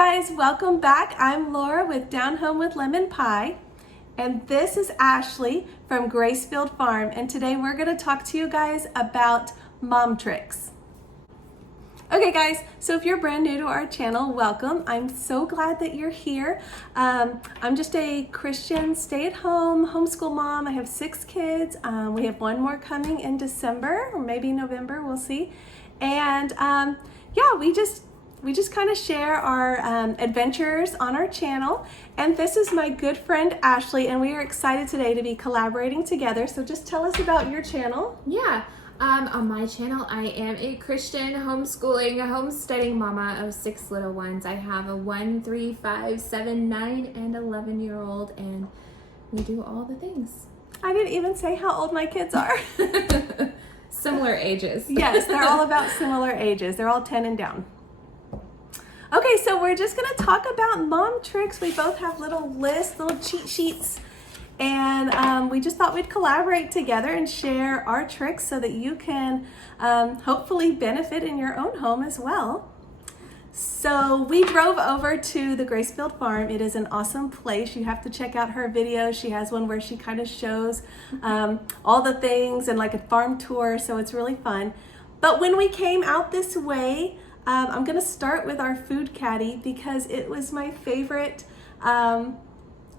guys, welcome back. I'm Laura with Down Home with Lemon Pie, and this is Ashley from Gracefield Farm, and today we're going to talk to you guys about mom tricks. Okay guys, so if you're brand new to our channel, welcome. I'm so glad that you're here. I'm just a Christian stay-at-home homeschool mom. I have 6 kids. We have one more coming in December or maybe November, we'll see. And yeah, we just kind of share our adventures on our channel. And this is my good friend Ashley, and we are excited today to be collaborating together. So just tell us about your channel. Yeah, on my channel I am a Christian homesteading mama of 6 little ones. I have a 1, 3, 5, 7, 9, and 11-year-old, and we do all the things. I didn't even say how old my kids are. Similar ages. Yes, they're all about similar ages. They're all 10 and down. Okay, so we're just gonna talk about mom tricks. We both have little lists, little cheat sheets, and we just thought we'd collaborate together and share our tricks so that you can hopefully benefit in your own home as well. So we drove over to the Gracefield Farm. It is an awesome place. You have to check out her video. She has one where she kind of shows all the things and like a farm tour, so it's really fun. But when we came out this way, I'm gonna start with our food caddy because it was my favorite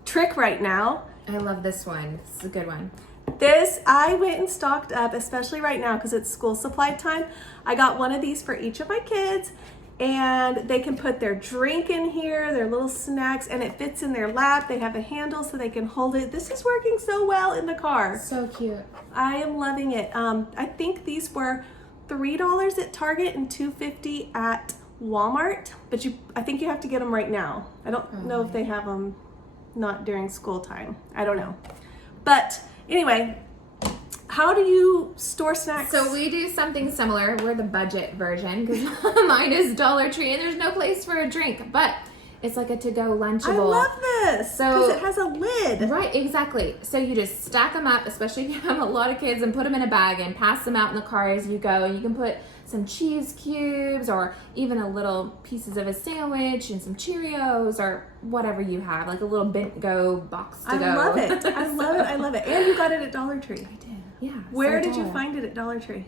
trick right now. I love this one. This is a good one. This, I went and stocked up, especially right now because it's school supply time. I got one of these for each of my kids, and they can put their drink in here, their little snacks, and it fits in their lap. They have a handle so they can hold it. This is working so well in the car. So cute. I am loving it. I think these were $3 at Target and $2.50 at Walmart, but I think you have to get them right now. I don't know if they have them not during school time. I don't know. But anyway, how do you store snacks? So we do something similar. We're the budget version because mine is Dollar Tree and there's no place for a drink, but it's like a to-go Lunchable. I love this because it has a lid. Right, exactly. So you just stack them up, especially if you have a lot of kids, and put them in a bag and pass them out in the car as you go. And you can put some cheese cubes or even a little pieces of a sandwich and some Cheerios or whatever you have, like a little Bent-Go box to go. I love it. I love it. I love it. And you got it at Dollar Tree. I did, yeah. Where did you find it at Dollar Tree?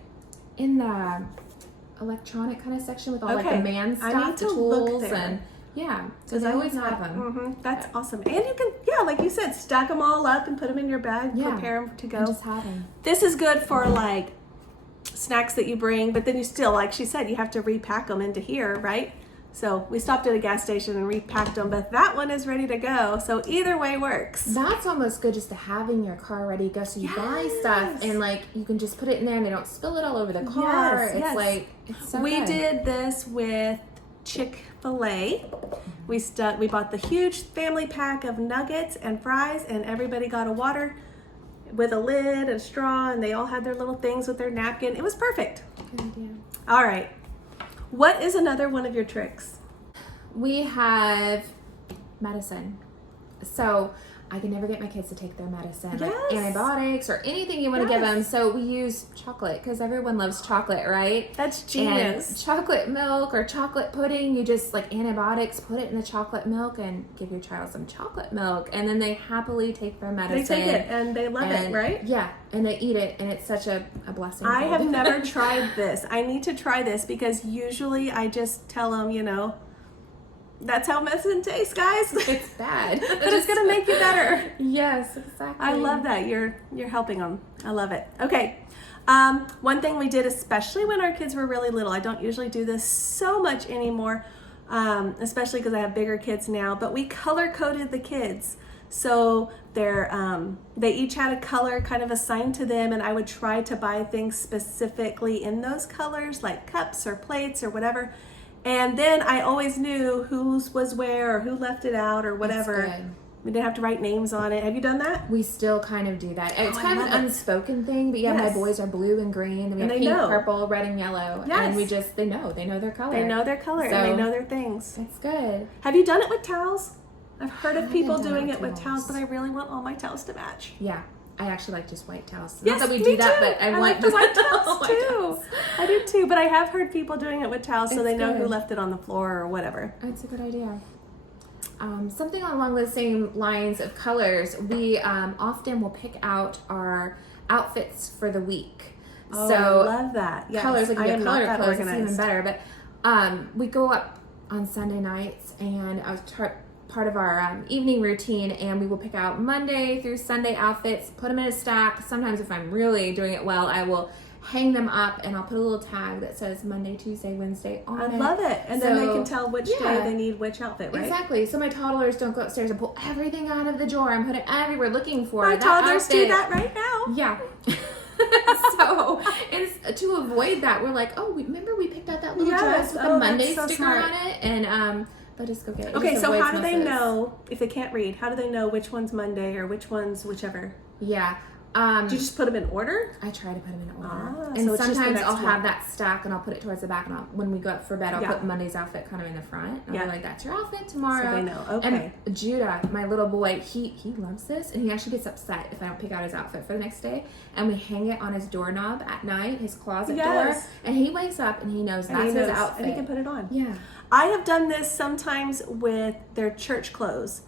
In the electronic kind of section with all like the man I stuff, need the to look tools, there. and yeah, because I always have them. That's awesome. And you can, yeah, like you said, stack them all up and put them in your bag, prepare them to go. And just have them. This is good for like snacks that you bring, but then you still, like she said, you have to repack them into here, right? So we stopped at a gas station and repacked them, but that one is ready to go. So either way works. That's almost good just to have in your car ready to go. So you buy stuff and like you can just put it in there and they don't spill it all over the car. It's like, it's so we good. did this with Chick-fil-A. We bought the huge family pack of nuggets and fries, and everybody got a water with a lid and a straw, and they all had their little things with their napkin. It was perfect. Good idea. All right. What is another one of your tricks? We have medicine. So I can never get my kids to take their medicine, like antibiotics or anything you want to give them. So we use chocolate because everyone loves chocolate, right? That's genius. And chocolate milk or chocolate pudding, you just like antibiotics, put it in the chocolate milk and give your child some chocolate milk. And then they happily take their medicine. They take it and they love it, right? Yeah, and they eat it, and it's such a blessing. I have never tried this. I need to try this because usually I just tell them, you know, that's how medicine tastes, guys. It's bad. But it's gonna make you better. Yes, exactly. I love that. You're helping them. I love it. Okay. One thing we did, especially when our kids were really little, I don't usually do this so much anymore, especially because I have bigger kids now, but we color-coded the kids. So they each had a color kind of assigned to them, and I would try to buy things specifically in those colors, like cups or plates or whatever. And then I always knew whose was where or who left it out or whatever. That's good. We didn't have to write names on it. Have you done that? We still kind of do that. It's kind of an unspoken thing, but yeah, my boys are blue and green, and we have pink, purple, red, and yellow. Yes. And they know their color. They know their color and they know their things. That's good. Have you done it with towels? I've heard of people doing it with towels, but I really want all my towels to match. Yeah. I actually like just white towels. Yes, Not that we me do that, too. but I like want the white just towels white too. towels. I do too, but I have heard people doing it with towels so It's they know who good. left it on the floor or whatever. That's a good idea. Something along the same lines of colors, we often will pick out our outfits for the week. Oh, So I love that. Yes. colors, like you I get am not color that clothes, it's organized. even better. But we go up on Sunday nights, and I was part of our evening routine, and we will pick out Monday through Sunday outfits, put them in a stack. Sometimes if I'm really doing it well, I will hang them up, and I'll put a little tag that says Monday, Tuesday, Wednesday on it. I love it. And then they can tell which day they need which outfit, right? Exactly. So my toddlers don't go upstairs and pull everything out of the drawer and put it everywhere looking for My that toddlers do outfit. that right now. Yeah. So, and to avoid that, we're like, oh, remember we picked out that little dress with the Monday that's so sticker smart. on it, and they'll just go get it. Okay, Just so avoids how do they messes. know, if they can't read, how do they know which one's Monday or which one's whichever? Yeah. Do you just put them in order? I try to put them in order. Ah, And so it's just the sometimes next I'll one. have that stack and I'll put it towards the back, and when we go up for bed, I'll Yeah. put Monday's outfit kind of in the front. And Yeah. I'll be like, that's your outfit tomorrow. So they know. Okay. And Judah, my little boy, he loves this, and he actually gets upset if I don't pick out his outfit for the next day. And we hang it on his doorknob at night, his closet door, and he wakes up and he knows And that's he his knows, outfit. and he can put it on. Yeah. I have done this sometimes with their church clothes,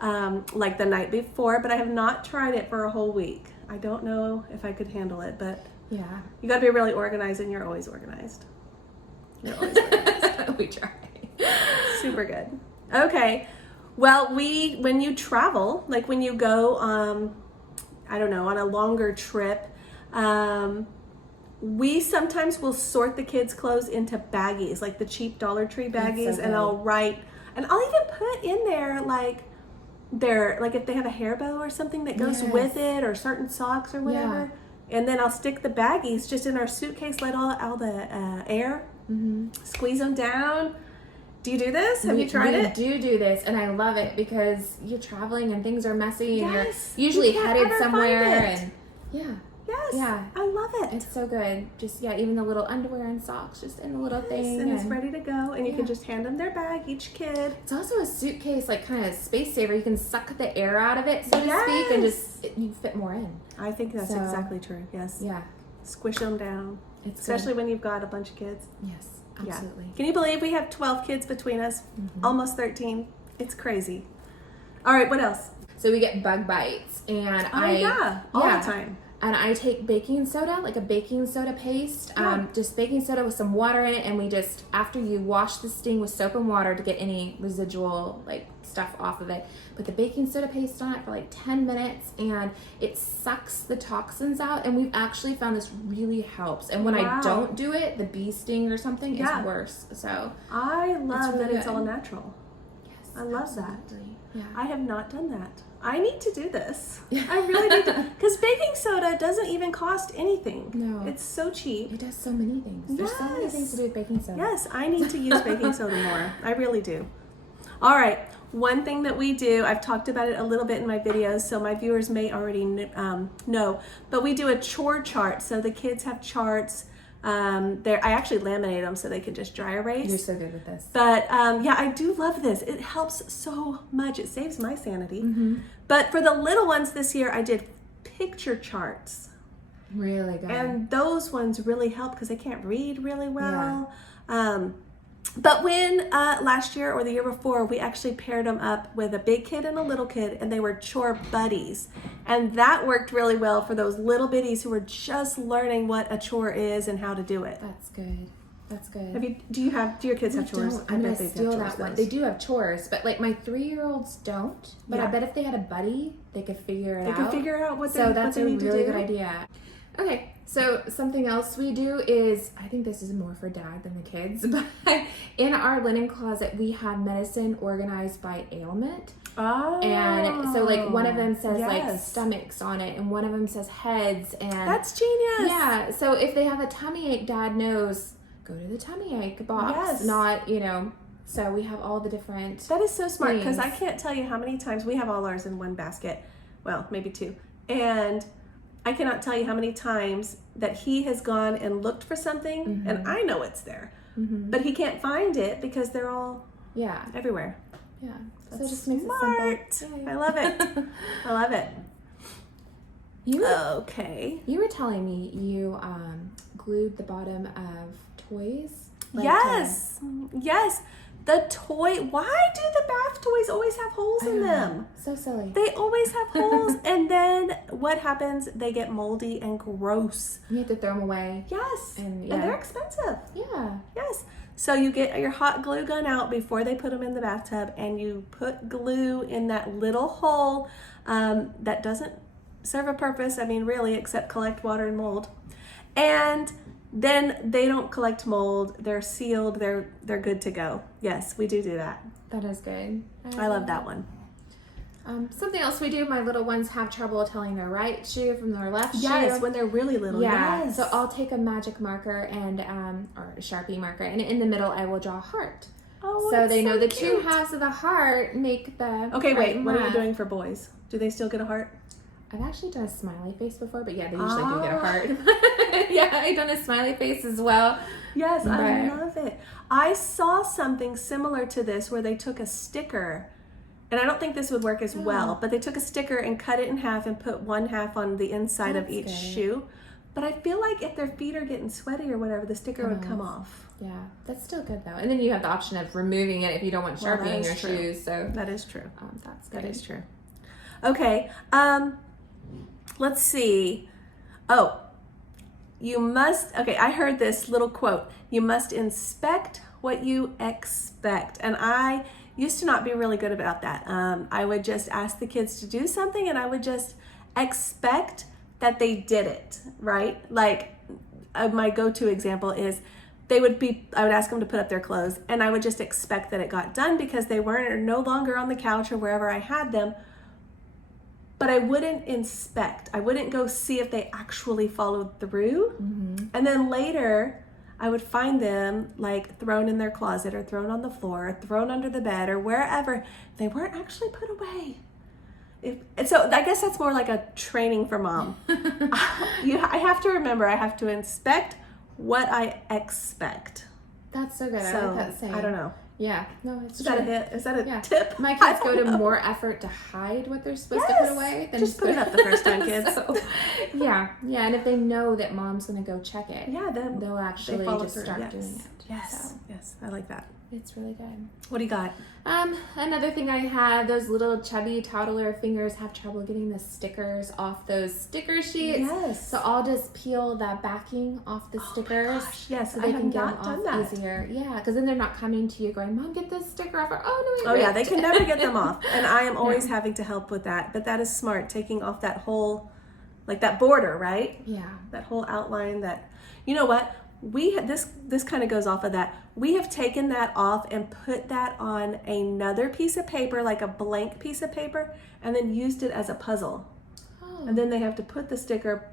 like the night before, but I have not tried it for a whole week. I don't know if I could handle it, but Yeah. you got to be really organized, and you're always organized. You're always organized. We try. Super good. Okay. Well, when you travel, like when you go, I don't know, on a longer trip, we sometimes will sort the kids' clothes into baggies, like the cheap Dollar Tree baggies, so and I'll write, and I'll even put in there like if they have a hair bow or something that goes Yes. with it, or certain socks or whatever, and then I'll stick the baggies just in our suitcase, let all the air, squeeze them down. Do you do this? Have you tried it? We do this, and I love it because you're traveling and things are messy, and Yes. you're usually You can't headed ever somewhere, find it. and yeah. Yes. Yeah. I love it. It's so good. Just, even the little underwear and socks just in the little thing. And it's ready to go, and you can Yeah. just hand them their bag, each kid. It's also a suitcase, like kind of space saver. You can suck the air out of it, so to Yes. speak, and you fit more in. I think that's So, exactly true. Yes. Yeah. Squish them down, It's especially when you've got a bunch of kids. Yes, absolutely. Yeah. Can you believe we have 12 kids between us? Almost 13. It's crazy. All right, what else? So we get bug bites, and all the time. And I take baking soda, like a baking soda paste, just baking soda with some water in it, and we just, after you wash the sting with soap and water to get any residual stuff off of it, put the baking soda paste on it for 10 minutes, and it sucks the toxins out, and we've actually found this really helps. And when I don't do it, the bee sting or something is worse. So I love really that it's good. all natural. yes, I love that. absolutely. Yeah. I have not done that. I need to do this. I really need to. Because baking soda doesn't even cost anything. No. It's so cheap. It does so many things. There's so many things to do with baking soda. Yes, I need to use baking soda more. I really do. All right. One thing that we do, I've talked about it a little bit in my videos, so my viewers may already know, but we do a chore chart. So the kids have charts. I actually laminate them so they can just dry erase. You're so good with this. But I do love this. It helps so much. It saves my sanity. But for the little ones this year, I did picture charts. Really good. And those ones really help because they can't read really well. But when last year or the year before, we actually paired them up with a big kid and a little kid, and they were chore buddies. And that worked really well for those little bitties who were just learning what a chore is and how to do it. That's good. That's good. Do your kids have chores? I'm gonna they have steal chores, that one. those. They do have chores, but my 3-year-olds don't. But I Yeah. bet if they had a buddy, they could figure it They out. can figure out what they, So what that's they a need really to do. good idea. Okay, so something else we do is, I think this is more for dad than the kids, but in our linen closet we have medicine organized by ailment. Oh. And so one of them says yes. stomachs on it, and one of them says heads, and That's genius. yeah. So if they have a tummy ache, dad knows, go to the tummy ache box. Yes. Not, so we have all the different. That is so smart because I things. can't tell you how many times we have all ours in one basket. Well, maybe two. And I cannot tell you how many times that he has gone and looked for something and I know it's there. But he can't find it because they're all Yeah. everywhere. Yeah. So it That's just makes smart. it simple. I love it. I love it. Okay. You were telling me you glued the bottom of toys. Yes. Yes. The toy. Why do the bath toys always have holes in them? So silly. They always have holes, and then what happens? They get moldy and gross. You have to throw them away. Yes. And they're expensive. Yeah. Yes. So you get your hot glue gun out before they put them in the bathtub, and you put glue in that little hole that doesn't serve a purpose, I mean, really, except collect water and mold. And then they don't collect mold. They're sealed. They're good to go. Yes, we do that. That is good. I love that one. Something else we do, my little ones have trouble telling their right shoe from their left shoe. Yes, when they're really little. Yeah. Yes. So I'll take a magic marker and or a Sharpie marker, and in the middle I will draw a heart. Oh, so they know the cute. two halves of the heart make the Okay, right wait. and What are you left. doing for boys? Do they still get a heart? I've actually done a smiley face before, but yeah, they usually do get a heart. Yeah, I've done a smiley face as well. Yes, I Right. love it. I saw something similar to this where they took a sticker, and I don't think this would work as well, but they took a sticker and cut it in half and put one half on the inside of That's each good. shoe. But I feel like if their feet are getting sweaty or whatever, the sticker would come off. Yeah, that's still good though. And then you have the option of removing it if you don't want Well, Sharpie that in is your true. shoes. So That is true. that's good. That is true. Okay, let's see. Oh, you must, okay, I heard this little quote. You must inspect what you expect. And I used to not be really good about that. I would just ask the kids to do something and I would just expect that they did it, right? Like my go-to example is I would ask them to put up their clothes and I would just expect that it got done because they weren't no longer on the couch or wherever I had them. But I wouldn't inspect. I wouldn't go see if they actually followed through. Mm-hmm. And then later, I would find them like thrown in their closet or thrown on the floor, or thrown under the bed or wherever. They weren't actually put away. And so I guess that's more like a training for mom. I have to remember, I have to inspect what I expect. That's so good. I So, like that saying. I don't know. Yeah, no, it's Is true. that a hit? Is that a Yeah. tip? My kids go to more effort to hide what they're supposed to put away than Just put it up the first time, kids. So, yeah, and if they know that mom's gonna go check it, Yeah, then they'll actually follow just through. start Yes. doing it. Yes, So, yes, I like that. it's really good. What do you got? Another thing I have, those little chubby toddler fingers have trouble getting the stickers off those sticker sheets. Yes. So I'll just peel the backing off the stickers. Yes, so I they have can get not them done off that. easier. Yeah, because then they're not coming to you going, Mom, get this sticker off. Or, oh, no, Oh wait, yeah, they wait." can never get them off. And I am always having to help with that. But that is smart, taking off that whole, like that border, right? Yeah. That whole outline that, you know what? This kind of goes off of that. We have taken that off and put that on another piece of paper, like a blank piece of paper, and then used it as a puzzle. Oh. And then they have to put the sticker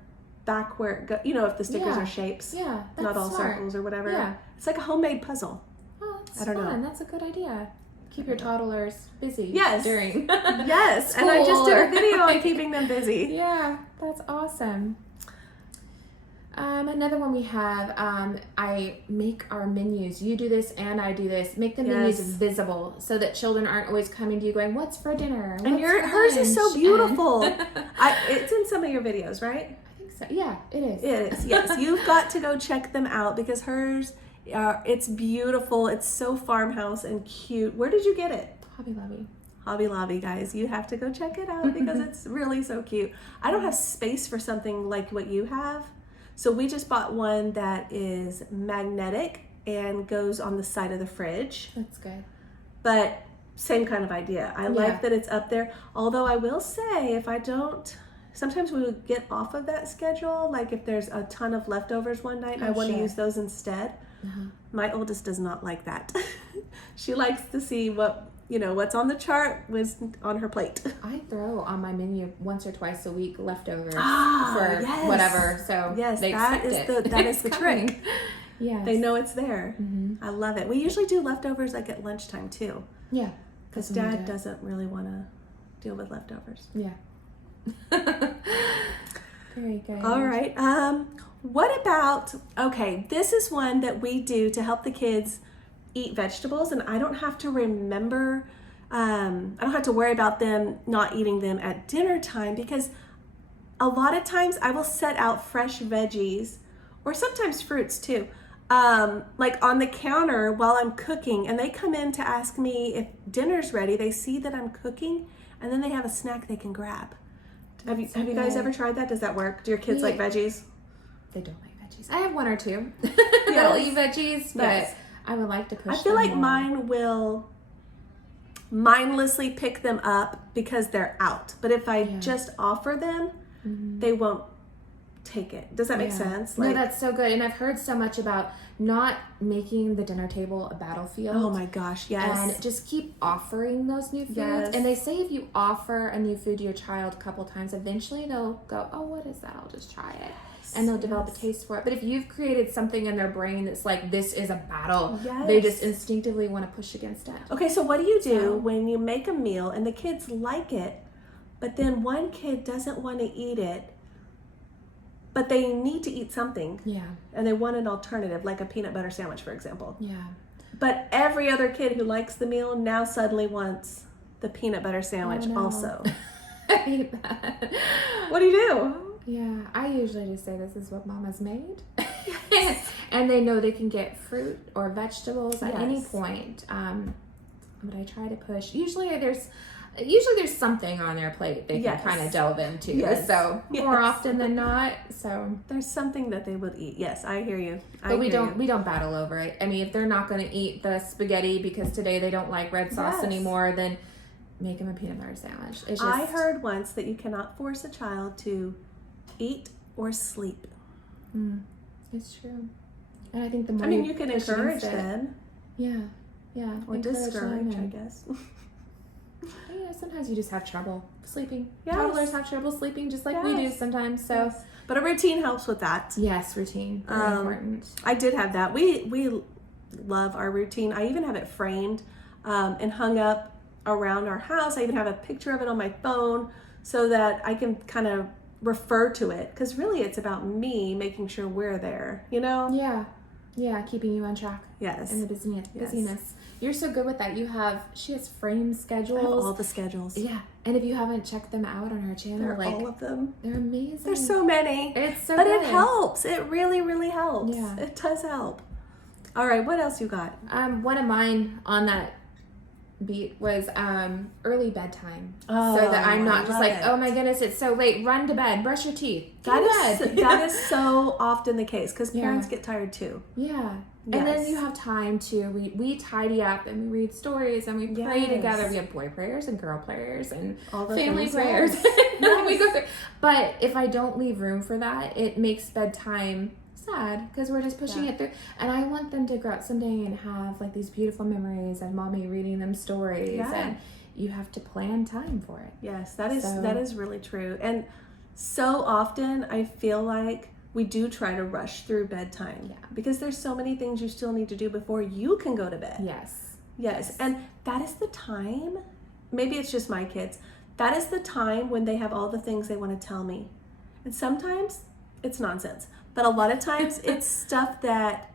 back where it goes, if the stickers Yeah. are shapes, Yeah, that's not all smart. circles or whatever. Yeah. It's like a homemade puzzle. Oh, that's I don't know. fun. That's a good idea. Keep your toddlers busy Yes. during Yes, and I just did a School. video on keeping them busy. Yeah, that's awesome. Another one we have, I make our menus. You do this and I do this. Make the menus Yes. visible so that children aren't always coming to you going, what's for dinner? And What's for hers is so lunch?" beautiful. And- It's in some of your videos, right? I think so. Yeah, it is. It is, yes. You've got to go check them out because hers, it's beautiful. It's so farmhouse and cute. Where did you get it? Hobby Lobby. Hobby Lobby, guys. You have to go check it out because it's really so cute. I don't have space for something like what you have. So we just bought one that is magnetic and goes on the side of the fridge. That's good. But same kind of idea. I like that it's up there. Although I will say, sometimes we would get off of that schedule. Like if there's a ton of leftovers one night, I want to use those instead. My oldest does not like that. She likes to see what's on the chart was on her plate. I throw on my menu once or twice a week leftovers Ah, for yes. whatever. So Yes, they that expect is it. that is the It's trick. coming. Yes. They know it's there. I love it. We usually do leftovers like at lunchtime too, Yeah. because That's when we Dad do it. doesn't really want to deal with leftovers. Yeah. Very good. All right. What about, okay, this is one that we do to help the kids eat vegetables, and I don't have to remember, I don't have to worry about them not eating them at dinner time because a lot of times I will set out fresh veggies or sometimes fruits too, like on the counter while I'm cooking, and they come in to ask me if dinner's ready. They see that I'm cooking, and then they have a snack they can grab. Have you guys ever tried that? Does that work? Do your kids like veggies? They don't like veggies. I have one or two that'll eat veggies, but I would like to push. I feel like more. mine will mindlessly pick them up because they're out. But if I just offer them, they won't take it. Does that make sense? No, that's so good. And I've heard so much about not making the dinner table a battlefield. Oh my gosh, yes. And just keep offering those new foods. Yes. And they say if you offer a new food to your child a couple times, eventually they'll go, oh, what is that? I'll just try it. And they'll develop a taste for it. But if you've created something in their brain that's like, this is a battle, they just instinctively want to push against it. Okay, so what do you do when you make a meal and the kids like it, but then one kid doesn't want to eat it, but they need to eat something? Yeah. And they want an alternative, like a peanut butter sandwich, for example. Yeah. But every other kid who likes the meal now suddenly wants the peanut butter sandwich also. I hate that. What do you do? Yeah, I usually just say this is what Mama's made. And they know they can get fruit or vegetables at any point. But I try to push. Usually there's something on their plate they can kind of delve into. Yes. So more often than not. So there's something that they would eat. Yes, I hear you. But we don't battle over it. I mean, if they're not going to eat the spaghetti because today they don't like red sauce anymore, then make them a peanut butter sandwich. It's just, I heard once that you cannot force a child to eat or sleep. It's true. And I think the more you can encourage them. Yeah. Or discourage, I guess. Yeah, sometimes you just have trouble sleeping. Yes. Toddlers have trouble sleeping just like we do sometimes. So, but a routine helps with that. yes, routine, very important. I did have that. We love our routine. I even have it framed and hung up around our house. I even have a picture of it on my phone so that I can kind of refer to it, because really it's about me making sure we're there, Yeah, keeping you on track. Yes. And the busyness. You're so good with that. She has frame schedules. I have all the schedules. Yeah. And if you haven't checked them out on her channel, all of them. They're amazing. There's so many. It's so But good. it helps. It really, really helps. Yeah. It does help. All right, what else you got? One of mine on that beat was early bedtime. Oh, so that I'm not just like, it. oh my goodness, it's so late, run to bed, brush your teeth, That is so often the case, because parents get tired too. Yeah. And then you have time to we tidy up and we read stories and we pray together. We have boy prayers and girl prayers and all the family prayers. We go through. But if I don't leave room for that, it makes bedtime sad, because we're just pushing it through. And I want them to grow up someday and have like these beautiful memories of mommy reading them stories. And you have to plan time for it. Yes, that is really true. And so often I feel like we do try to rush through bedtime because there's so many things you still need to do before you can go to bed. Yes. And that is the time, maybe it's just my kids, that is the time when they have all the things they want to tell me. And sometimes it's nonsense, but a lot of times it's stuff that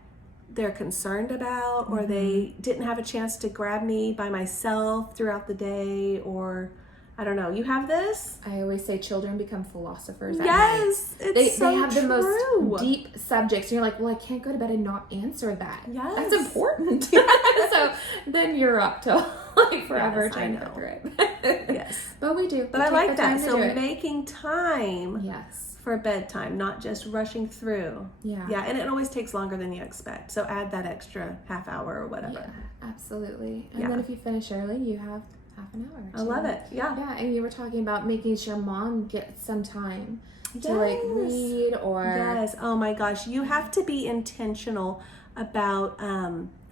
they're concerned about, or they didn't have a chance to grab me by myself throughout the day, or I don't know. You have this? I always say children become philosophers at yes, night. It's they have the true. most deep subjects. And you're like, well, I can't go to bed and not answer that. Yes. That's important. So then you're up till like forever trying to go through it. Yes. But we do. But I like that. So making time yes. for bedtime, not just rushing through. Yeah. Yeah, and it always takes longer than you expect. So add that extra half hour or whatever. Yeah, absolutely. And then if you finish early, you have half an hour. I love it. Yeah. Yeah, and you were talking about making sure mom gets some time to like read or yes. Oh my gosh, you have to be intentional about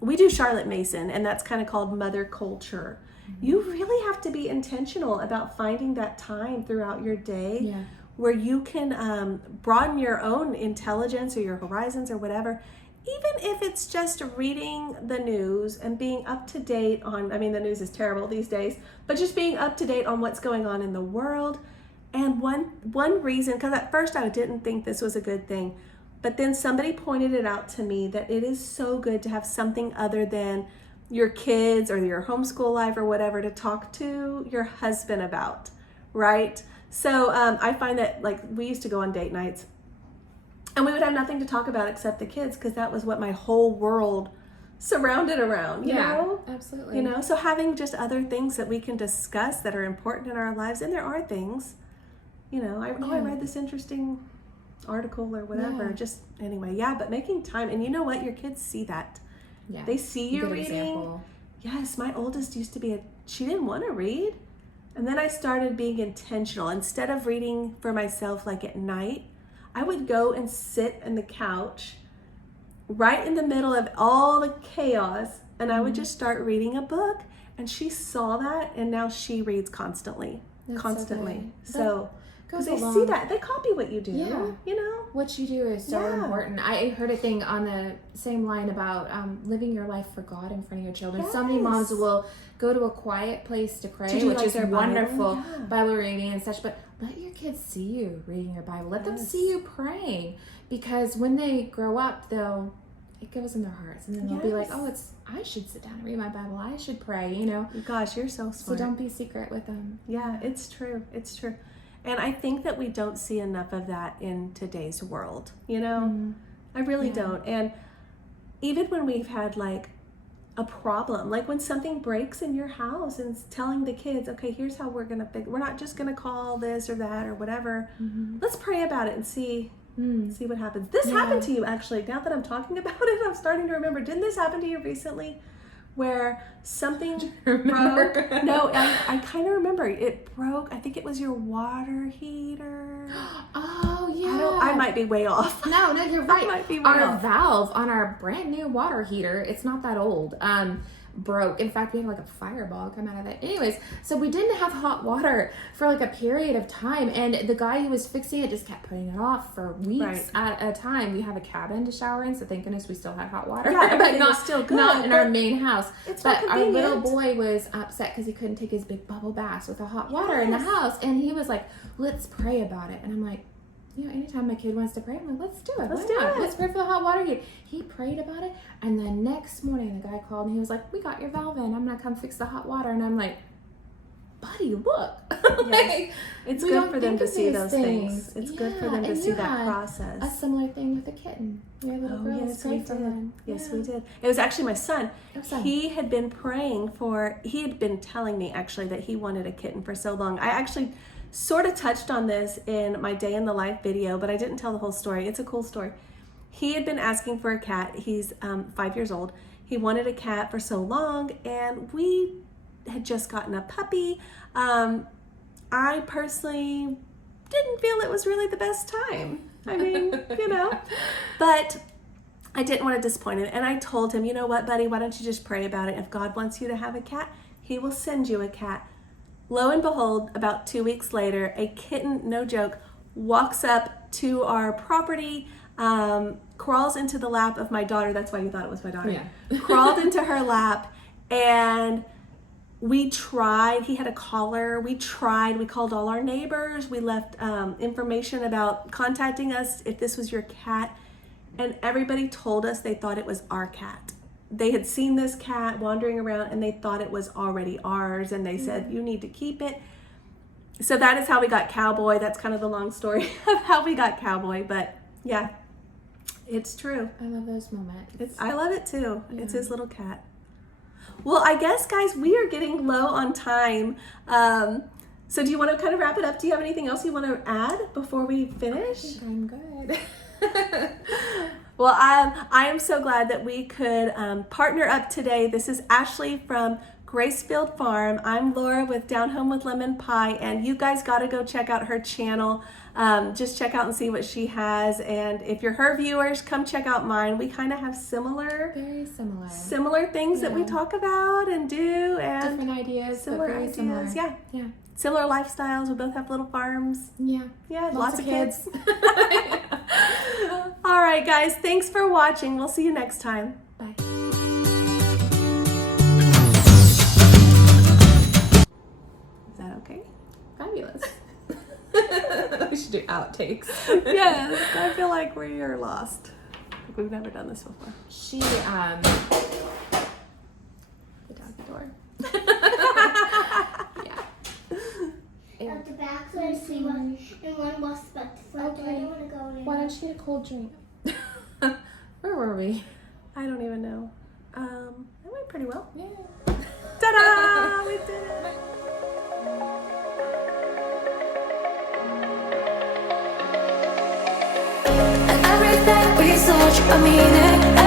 we do Charlotte Mason, and that's kind of called mother culture. You really have to be intentional about finding that time throughout your day where you can broaden your own intelligence or your horizons or whatever. Even if it's just reading the news and being up to date on, I mean, the news is terrible these days, but just being up to date on what's going on in the world. And one reason, because at first I didn't think this was a good thing, but then somebody pointed it out to me that it is so good to have something other than your kids or your homeschool life or whatever to talk to your husband about, right? So I find that, like, we used to go on date nights and we would have nothing to talk about except the kids, because that was what my whole world surrounded around, you know? Absolutely. You know, so having just other things that we can discuss that are important in our lives, and there are things, you know, I read this interesting article or whatever, just anyway, but making time. And you know what? Your kids see that. Yeah. They see you Good reading. example. Yes, my oldest used to be she didn't want to read. And then I started being intentional. Instead of reading for myself like at night, I would go and sit on the couch right in the middle of all the chaos, and I would just start reading a book. And she saw that, and now she reads constantly. So because they see that, they copy what you do. You know, what you do is so important. I heard a thing on the same line about living your life for God in front of your children. So many moms will go to a quiet place to pray, which is wonderful, Bible reading and such, but let your kids see you reading your Bible. Let them see you praying, because when they grow up, it goes in their hearts, and then they'll be like, oh, I should sit down and read my Bible. I should pray, you know. Gosh, you're so smart. So don't be secret with them. Yeah, it's true. It's true. And I think that we don't see enough of that in today's world, you know? I really don't. And even when we've had like a problem, like when something breaks in your house, and telling the kids, okay, here's how we're going to fix. We're not just going to call this or that or whatever. Let's pray about it and see what happens. This happened to you, actually. Now that I'm talking about it, I'm starting to remember. Didn't this happen to you recently? Where something broke? No, I kind of remember. It broke. I think it was your water heater. Oh, yeah. I might be way off. No, you're right. I might be way our off. valve on our brand new water heater, it's not that old, broke. In fact, we had like a fireball come out of it. Anyways, so we didn't have hot water for like a period of time, and the guy who was fixing it just kept putting it off for weeks at a time. We have a cabin to shower in, so thank goodness we still had hot water. Yeah, but not still good. Not in our main house. But our little convenient. boy was upset because he couldn't take his big bubble baths with the hot water in the house, and he was like, "Let's pray about it." And I'm like, you know, anytime my kid wants to pray, I'm like, let's do it. Let's pray for the hot water heater. He prayed about it, and the next morning the guy called and he was like, we got your valve in. I'm going to come fix the hot water. And I'm like, buddy, look. It's good for them to see those things. It's good for them to see that process. A similar thing with a kitten. Your little girls prayed for them. Yes, we did. It was actually my son. He had been he had been telling me actually that he wanted a kitten for so long. I actually sort of touched on this in my day in the life video, but I didn't tell the whole story. It's a cool story. He had been asking for a cat. He's 5 years old. He wanted a cat for so long, and we had just gotten a puppy. I personally didn't feel it was really the best time. I mean, you know, but I didn't want to disappoint him. And I told him, you know what, buddy, why don't you just pray about it? If God wants you to have a cat, he will send you a cat. Lo and behold, about 2 weeks later, a kitten, no joke, walks up to our property, crawls into the lap of my daughter. That's why you thought it was my daughter. Yeah. Crawled into her lap, and we tried. He had a collar. We called all our neighbors. We left information about contacting us if this was your cat, and everybody told us they thought it was our cat. They had seen this cat wandering around, and they thought it was already ours, and they said, you need to keep it. So that is how we got Cowboy. That's kind of the long story of how we got Cowboy, but yeah, it's true. I love those moments. I love it too. Yeah. It's his little cat. Well, I guess, guys, we are getting low on time. So do you want to kind of wrap it up? Do you have anything else you want to add before we finish? I think I'm good. Well, I am so glad that we could partner up today. This is Ashley from Gracefield Farm. I'm Laura with Down Home with Lemon Pie, and you guys got to go check out her channel. Just check out and see what she has, and if you're her viewers, come check out mine. We kind of have very similar things that we talk about and do, and different ideas, similar ideas. Similar. Yeah. Similar lifestyles. We both have little farms. Yeah. Lots of kids. All right, guys. Thanks for watching. We'll see you next time. Bye. Is that okay? Fabulous. We should do outtakes. Yes, I feel like we are lost. We've never done this before. The doggy door. Yeah. At the back, so I see unless you get a cold drink. Where were we? I don't even know. It went pretty well. Yeah. Ta-da! We did it! Everything we search a meaning.